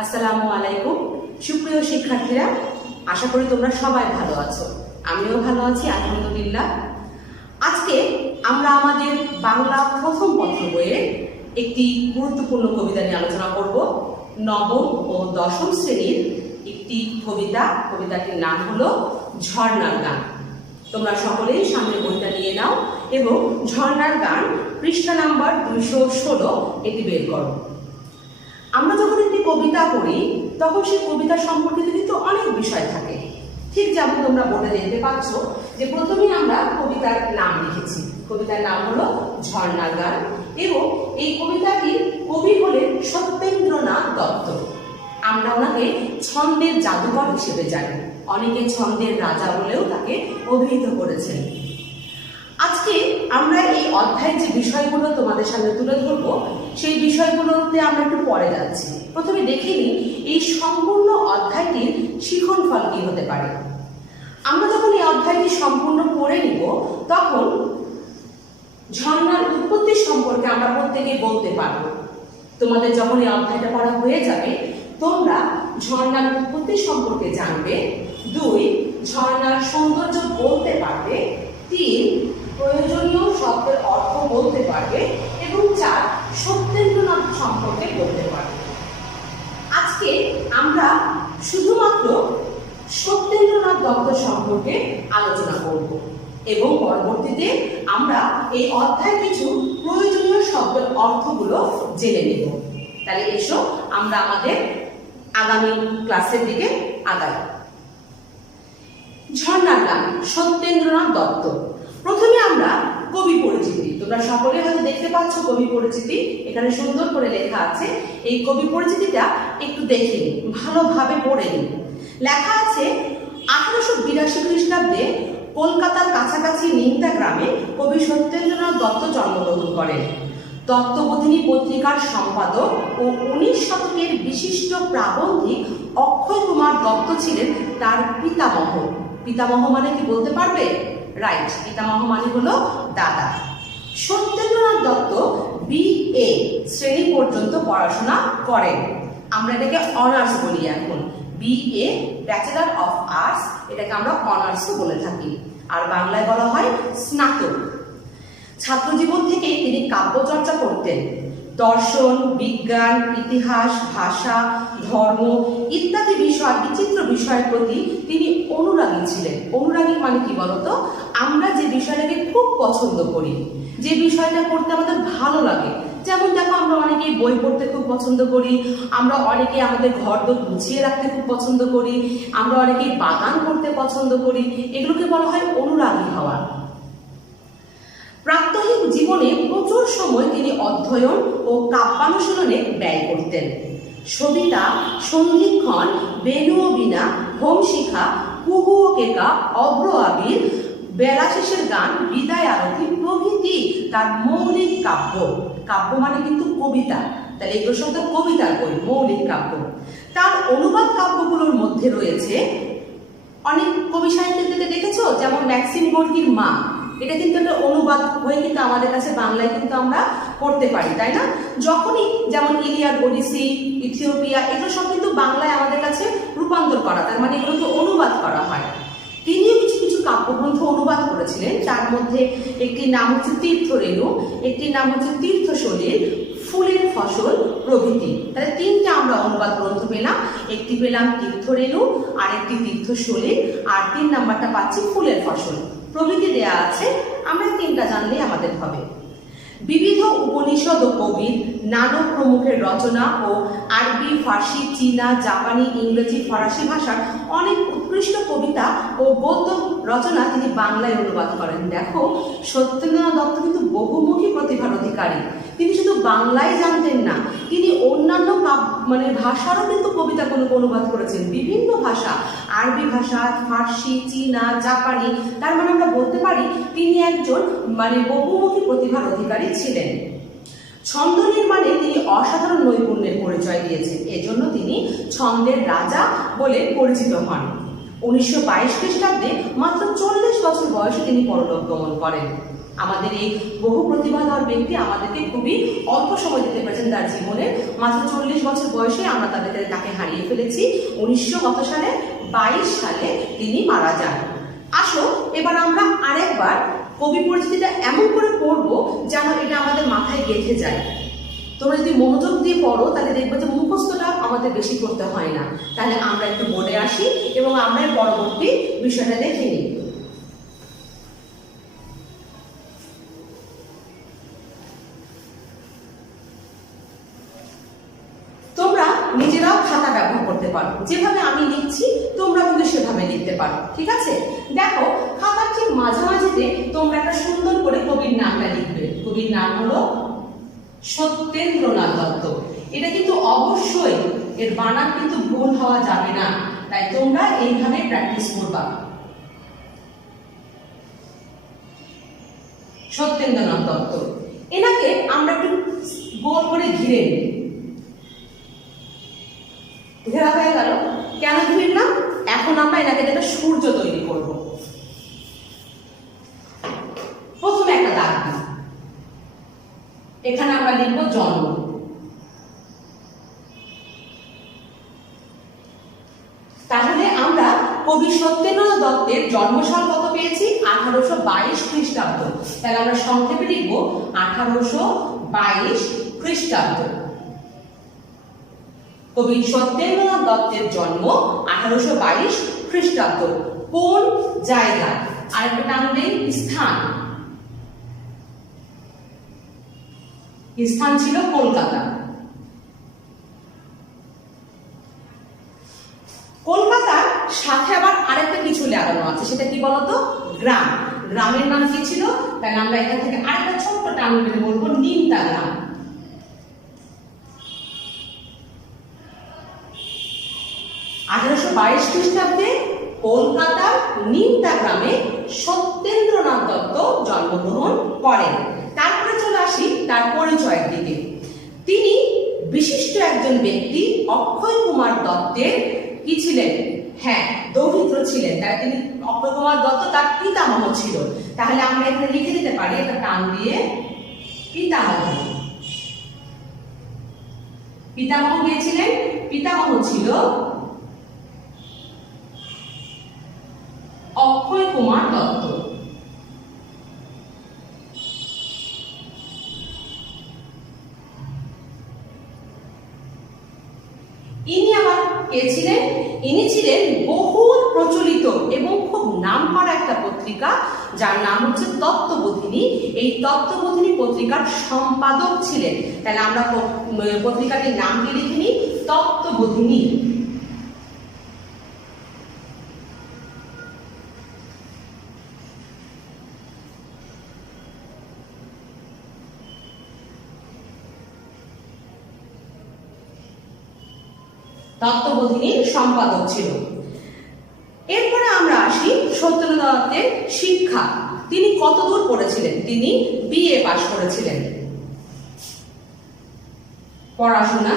আসসালামু আলাইকুম সুপ্রিয় শিক্ষার্থীরা, আশা করি তোমরা সবাই ভালো আছো। আমিও ভালো আছি আলহামদুলিল্লাহ। আজকে আমরা আমাদের বাংলা প্রথম পত্র বইয়ের একটি গুরুত্বপূর্ণ কবিতা নিয়ে আলোচনা করব। নবম ও দশম শ্রেণীর একটি কবিতাটির নাম হলো ঝর্ণার গান। তোমরা সকলেই সামনে বইটা নিয়ে নাও এবং ঝর্ণার গান পৃষ্ঠা নাম্বার 216 এটি বের করো। আমরা যখন একটি কবিতা পড়ি তখন সেই কবিতা সম্পর্কিত কিন্তু অনেক বিষয় থাকে। ঠিক যেমন তোমরা বোর্ডে দেখতে পাচ্ছ যে প্রথমেই আমরা কবিতার নাম লিখেছি। কবিতার নাম হলো ঝর্ণার গান এবং এই কবিতাটির কবি হলেন সত্যেন্দ্রনাথ দত্ত। আমরা ওনাকে ছন্দের জাদুকর হিসেবে জানি, অনেকে ছন্দের রাজা বলেও তাকে অভিহিত করেছেন। আজকে আমরা এই অধ্যায়ের যে বিষয়গুলো তোমাদের সামনে তুলে ধরবো সেই বিষয়গুলোতে আমরা একটু পরে যাচ্ছি। প্রথমে দেখে নিই এই সম্পূর্ণ অধ্যায়টির শিখন ফল কি হতে পারে। আমরা যখন এই অধ্যায়টি সম্পূর্ণ পড়ে নিব তখন ঝর্ণার উৎপত্তি সম্পর্কে আমরা প্রত্যেকে বলতে পারবো। তোমাদের যখন এই অধ্যায়টা পড়া হয়ে যাবে তোমরা ঝর্ণার উৎপত্তি সম্পর্কে জানবে, 2 ঝর্ণার সৌন্দর্য বলতে পারবে, 3 প্রয়োজনীয় শব্দের অর্থ বলতে পারবে এবং 4 সত্যেন্দ্রনাথ সম্পর্কে বলতে পারবে। আজকে আমরা শুধুমাত্র সত্যেন্দ্রনাথ দত্ত সম্পর্কে আলোচনা করব এবং পরবর্তীতে আমরা এই অধ্যায় কিছু প্রয়োজনীয় শব্দের অর্থগুলো জেনে নেব। তাহলে এসো আমরা আমাদের আগামী ক্লাসের দিকে আগাই। ঝর্ণার গান, সত্যেন্দ্রনাথ দত্ত। প্রথমে আমরা কবি পরিচিতি, তোমরা সকলে হয়তো দেখতে পাচ্ছ কবি পরিচিতি এখানে সুন্দর করে লেখা আছে। এই কবি পরিচিতিটা একটু দেখে নিই, ভালোভাবে পড়ে নিই। লেখা আছে 1882 খ্রিস্টাব্দে কলকাতার কাছাকাছি নিমতা গ্রামে কবি সত্যেন্দ্রনাথ দত্ত জন্মগ্রহণ করেন। তত্ত্ববোধিনী পত্রিকার সম্পাদক ও 19 শতকের বিশিষ্ট প্রাবন্ধিক অক্ষয় কুমার দত্ত ছিলেন তার পিতামহ। পিতামহ মানে কি বলতে পারবে? রাইট, পিতামহ মানে হলো দাদা। সত্যেন্দ্রনাথ দত্ত BA শ্রেণী পর্যন্ত পড়াশোনা করেন। আমরা এটাকে অনার্স বলি এখন, BA ব্যাচেলর অফ আর্টস, এটাকে আমরা অনার্সও বলে থাকি। আর বাংলায় বলা হয় স্নাতক। ছাত্রজীবন থেকেই তিনি কাব্যচর্চা করতেন। দর্শন, বিজ্ঞান, ইতিহাস, ভাষা, ধর্ম ইত্যাদি বিষয়, বিচিত্র বিষয়ের প্রতি তিনি অনুরাগী ছিলেন। অনুরাগী মানে কি বলতো? আমরা যে বিষয়টাকে খুব পছন্দ করি, যে বিষয়টা পড়তে আমাদের ভালো লাগে। যেমন দেখো, আমরা অনেকেই বই পড়তে খুব পছন্দ করি, আমরা অনেকে আমাদের ঘরদোর গুছিয়ে রাখতে খুব পছন্দ করি, আমরা অনেকেই বাগান করতে পছন্দ করি। এগুলোকে বলা হয় অনুরাগী হওয়া। প্রাত্যহিক জীবনে প্রচুর সময় তিনি অধ্যয়ন ও কাব্যানুশীলনে ব্যয় করতেন। সবিতা, সন্ধিক্ষণ, বেনু ও বীণা, হোমশিখা, কুহু ও কেকা, অভ্র আবির, বেলা শেষের গান, বিদায় আরতি প্রভৃতি তার মৌলিক কাব্য। কাব্য মানে কিন্তু কবিতা, তাহলে এগুলো সব তার কবিতার বই, মৌলিক কাব্য। তার অনুবাদ কাব্যগুলোর মধ্যে রয়েছে অনেক কবি সাহিত্যিকদের দেখেছো, যেমন ম্যাক্সিম গোর্কির মা, এটা কিন্তু একটা অনুবাদ হয়ে কিন্তু আমাদের কাছে বাংলায় কিন্তু আমরা পড়তে পারি, তাই না? যখনই যেমন ইলিয়াড, ওডিসি, ইথিওপিয়া, এগুলো সব কিন্তু বাংলায় আমাদের কাছে রূপান্তর করা, তার মানে এগুলোকে অনুবাদ করা হয়। তিনিও কিছু কিছু কাব্যগ্রন্থ অনুবাদ করেছিলেন। তার মধ্যে একটি নাম হচ্ছে তীর্থরেণু, একটি নাম হচ্ছে তীর্থশলীল, ফুলের ফসল প্রভৃতি। তাহলে 3টা আমরা অনুবাদ গ্রন্থ পেলাম। একটি পেলাম তীর্থরেণু, আর একটি তীর্থশলীল, আর 3 নাম্বারটা পাচ্ছি ফুলের ফসল প্রভৃতি দেয়া আছে। আমরা 3টা জানলেই আমাদের হবে। বিবিধ উপনিষদ ও কবির, নানক প্রমুখের রচনা ও আরবি, ফার্সি, চীনা, জাপানি, ইংরেজি, ফরাসি ভাষার অনেক উৎকৃষ্ট কবিতা ও গদ্য রচনা তিনি বাংলায় অনুবাদ করেন। দেখো, সত্যেন্দ্রনাথ দত্ত কিন্তু বহুমুখী প্রতিভার অধিকারী। তিনি শুধু বাংলায় জানতেন না, তিনি অন্যান্য ভাষারও কিন্তু কবিতা অনুবাদ করেছেন। বিভিন্ন ভাষা, আরবি ভাষা, ফার্সি, চীনা, জাপানি। তার মানে আমরা বলতে পারি তিনি একজন বহুমুখী প্রতিভার অধিকারী ছিলেন। ছন্দ নির্মাণে তিনি অসাধারণ নৈপুণ্যের পরিচয় দিয়েছেন, এজন্য তিনি ছন্দের রাজা বলে পরিচিত হন। 1922 খ্রিস্টাব্দে মাত্র 40 বছর বয়সে তিনি পরলোক গমন করেন। আমাদের এই বহু প্রতিভাধর ব্যক্তি আমাদেরকে খুবই অল্প সময় দিতে পেরেছেন তার জীবনে। মাত্র 40 বছর বয়সে আমরা তাকে হারিয়ে ফেলেছি। 1900 সালে 22 সালে তিনি মারা যান। আসো এবার আমরা আরেকবার কবি পরিচিতিটা এমন করে পড়বো যেন এটা আমাদের মাথায় গেঁথে যায়। তোমরা যদি মনোযোগ দিয়ে পড়ো তাহলে দেখবে যে মুখস্থটা আমাদের বেশি করতে হয় না। তাহলে আমরা একটু বোর্ডে আসি এবং আমরা পরবর্তী বিষয়টা দেখে নিই। তোমরা নিজেরাও খাতা ব্যবহার করতে পারো, যেভাবে আমি লিখছি তোমরা কিন্তু সেভাবে লিখতে পারো, ঠিক আছে? দেখো খাতার ঠিক মাঝামাঝিতে তোমরা একটা সুন্দর করে কবির নামটা লিখবে। কবির নাম হলো সত্যেন্দ্রনাথ দত্ত। এটা কিন্তু অবশ্যই এর বানান কিন্তু ভুল হওয়া যাবে না, তাই তোমরা এইভাবে প্র্যাকটিস করবা। সত্যেন্দ্রনাথ দত্ত, এনাকে আমরা একটু গোল করে ঘিরে নিই। ঘেরা হয়ে গেল। কেন ঘিরলাম? এখন আমরা এনাকে একটা সূর্য তৈরি করব। প্রথমে একটা দাগ দিই, এখানে আমরা লিখব জন্ম। তাহলে আমরা কবি সত্যেন্দ্রনাথ দত্তের জন্মসাল কত পেয়েছি? 1822 খ্রিস্টাব্দ। তাহলে আমরা সংক্ষেপে লিখব 1822 খ্রিস্টাব্দ। কবি সত্যেন্দ্রনাথ দত্তের জন্ম 1822 খ্রিস্টাব্দ। কোন জায়গা? আরেকটা টান দেই, স্থান। স্থান ছিল কলকাতা। কলকাতার সাথে আবার আরেকটা কিছু লাগানো আছে, সেটা কি বলতো? গ্রাম। গ্রামের নাম কি ছিল? তাহলে আমরা এখান থেকে আরেকটা ছোট্ট টান মেরে বলবো নিমতা গ্রাম। খ্রিস্টাব্দে কলকাতার নিমতা গ্রামে সত্যেন্দ্রনাথ দত্ত জন্মগ্রহণ করেন। তারপরে চলে আসি তার পরিচয়ের দিকে। তিনি বিশিষ্ট একজন ব্যক্তি অক্ষয় কুমার দত্তের কি ছিলেন? হ্যাঁ, দৌহিত্র ছিলেন। তাই তিনি অক্ষয় কুমার দত্ত তার পিতামহ ছিল। তাহলে আমরা এখানে লিখে দিতে পারি একটা টান দিয়ে পিতামহ। পিতামহ কে ছিলেন? পিতামহ ছিল অক্ষয় কুমার দত্ত। ইনি আবার কে ছিলেন? ইনি ছিলেন বহুল প্রচলিত এবং খুব নামকরা একটা পত্রিকা, যার নাম হচ্ছে তত্ত্ববোধিনী। এই তত্ত্ববোধিনী পত্রিকার সম্পাদক ছিলেন। তাহলে আমরা পত্রিকাটির নামটি লিখে নিই, তত্ত্ববোধিনী। তত্ত্ববোধিনীর সম্পাদক ছিল। এরপরে আমরা আসি সত্যেন্দ্রনাথ দত্তের শিক্ষা। তিনি কতদূর পড়েছিলেন? তিনি বিএ পাশ করেছিলেন। পড়াশোনা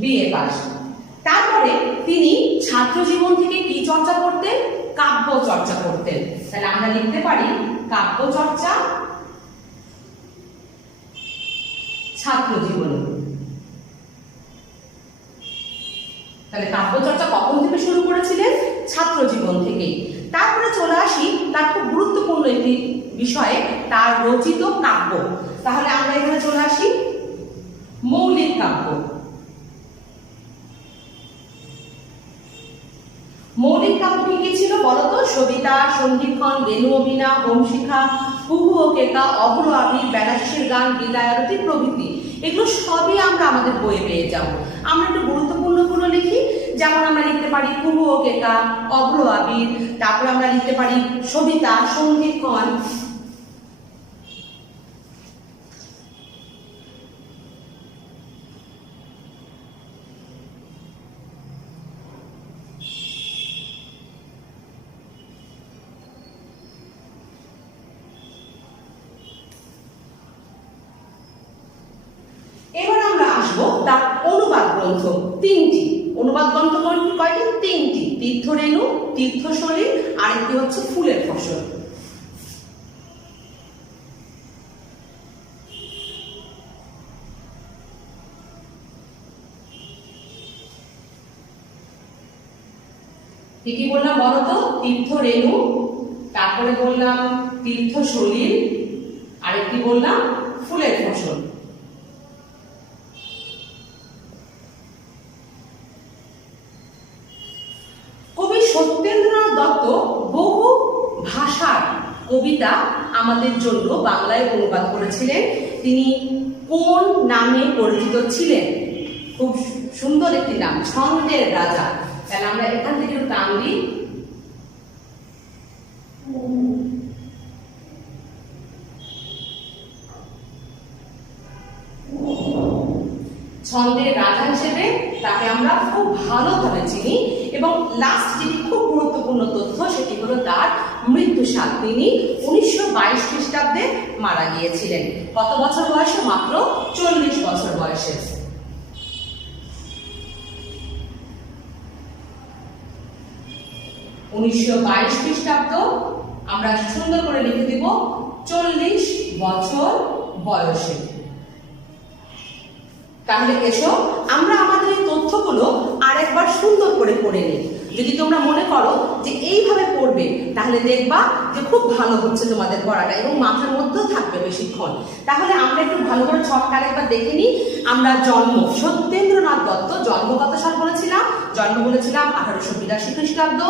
বিএ পাশ। তারপরে তিনি ছাত্র জীবন থেকে কি চর্চা করতেন? কাব্য চর্চা করতেন। তাহলে আমরা লিখতে পারি কাব্য চর্চা ছাত্র জীবনে। তাহলে কাব্য চর্চা কখন থেকে শুরু করেছিলেন? ছাত্র জীবন থেকে। তারপরে চলে আসি তার খুব গুরুত্বপূর্ণ একটি বিষয়ে, তার রচিত কাব্য। তাহলে আমরা এখানে চলে আসি মৌলিক কাব্য। মৌলিক কাব্য কি কি ছিল বলতো? সবিতা, সন্ধিক্ষণ, বেনু ও বীণা, হোমশিখা, কুহু ও কেকা, অভ্র আবির, বেলাশেষের গান, বিদায়ারতি প্রভৃতি। এগুলো সবই আমরা আমাদের বইয়ে পেয়ে যাব। আমরা একটু গুরুত্বপূর্ণগুলো লিখি। যেমন আমরা লিখতে পারি কুহু ও কেকা, অভ্র আবির, তারপরে আমরা লিখতে পারি সবিতা, সন্ধিক্ষণ, এবার আমরা আসবো তার অনুবাদ গ্রন্থ তিনটি, অনুবাদ গ্রন্থ কয়টি? তিনটি, তীর্থরেণু, তীর্থশরী, আরেকটি হচ্ছে ফুলের ফসল। কি বললাম বলো তো? তীর্থরেণু, তারপরে বললাম তীর্থশরীর, আরেকটি বললাম ফুলের ফসল। কবি সত্যেন্দ্রনাথ দত্ত বহু ভাষার কবিতা আমাদের জন্য বাংলায় অনুবাদ করেছিলেন। তিনি কোন নামে পরিচিত ছিলেন? খুব সুন্দর একটি নাম, ছন্দের রাজা। তাহলে আমরা এখান থেকে একটু টান দিই। ছন্দের রাজা হিসেবে তাকে আমরা খুব ভালোভাবে চিনি। এবং লাস্ট যেটি খুব গুরুত্বপূর্ণ তথ্য সেটি হলো তার মৃত্যুসাল। তিনি 1922 খ্রিস্টাব্দে মারা গিয়েছিলেন। কত বছর বয়সে? মাত্র 40 বছর বয়সে। 1922 খ্রিস্টাব্দ, আমরা সুন্দর করে লিখে দিব 40 বছর বয়সে। তাহলে এসো আমরা আমাদের এই তথ্যগুলো আরেকবার সুন্দর করে পড়ে নিই। যদি তোমরা মনে করো যে এইভাবে পড়বে তাহলে দেখবা যে খুব ভালো হচ্ছে তোমাদের পড়াটা এবং মাথার মধ্যেও থাকবে বেশিক্ষণ। তাহলে আমরা একটু ভালো করে ছকটা একবার দেখে নিই। আমরা জন্ম, সত্যেন্দ্রনাথ দত্ত জন্ম কত সাল বলেছিলাম? জন্ম বলেছিলাম 1882 খ্রিস্টাব্দ।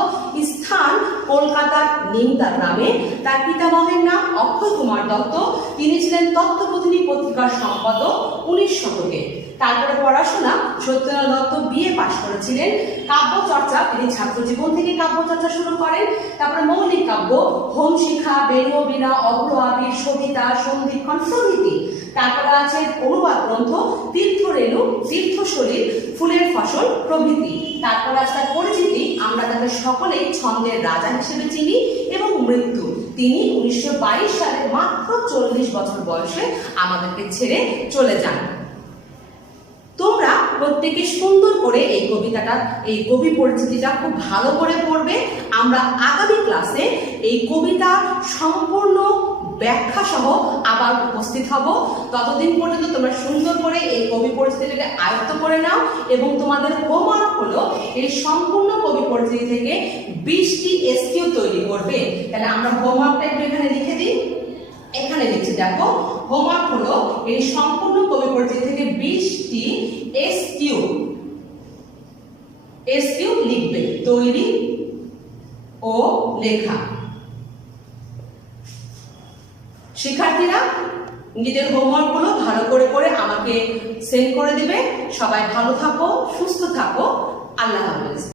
স্থান কলকাতার নিমতার গ্রামে। তার পিতামহের নাম অক্ষয় কুমার দত্ত। তিনি ছিলেন তত্ত্ববোধিনী পত্রিকার সম্পাদক 19 শতকে। তারপরে পড়াশোনা, সত্যেন্দ্রনাথ দত্ত বিএ পাশ করেছিলেন। কাব্য চর্চা, তিনি ছাত্র জীবন থেকে কাব্য চর্চা শুরু করেন। তারপরে মৌলিক কাব্য, হোম শিখা, বেণু বীণা, অভ্র আবির, সবিতা, সন্ধিক্ষণ প্রভৃতি। তারপরে আছে অনুবাদ গ্রন্থ তীর্থরেণু, তীর্থশরীর, ফুলের ফসল প্রভৃতি। তারপরে আছে তার পরিচিতি, আমরা তাকে সকলেই ছন্দের রাজা হিসেবে চিনি। এবং মৃত্যু, তিনি 1922 সালে মাত্র 40 বছর বয়সে আমাদেরকে ছেড়ে চলে যান। তোমরা প্রত্যেকে সুন্দর করে এই কবিতাটা, এই কবি পরিচিতিটা খুব ভালো করে পড়বে। আমরা আগামী ক্লাসে এই কবিতা সম্পূর্ণ ব্যাখ্যা সহ আবার উপস্থিত হব। ততদিন পর্যন্ত তোমরা সুন্দর করে এই কবি পরিচিতিটাকে আয়ত্ত করে নাও। এবং তোমাদের হোমওয়ার্ক হলো এই সম্পূর্ণ কবি পরিচিতি থেকে 20টি এসকিউ তৈরি করবে। তাহলে আমরা হোমওয়ার্কটা একটু এখানে লিখে দিই। এখানে লিখছি, দেখো হোমওয়ার্ক হলো এই সম্পূর্ণ কবি পরিচিতি থেকে 20টি এসকিউ লিখবে, তৈরি ও লেখা। শিক্ষার্থীরা নিজেদের হোমওয়ার্ক গুলো ভালো করে করে আমাকে সেন্ড করে দিবে। সবাই ভালো থাকো, সুস্থ থাকো। আল্লাহ হাফেজ।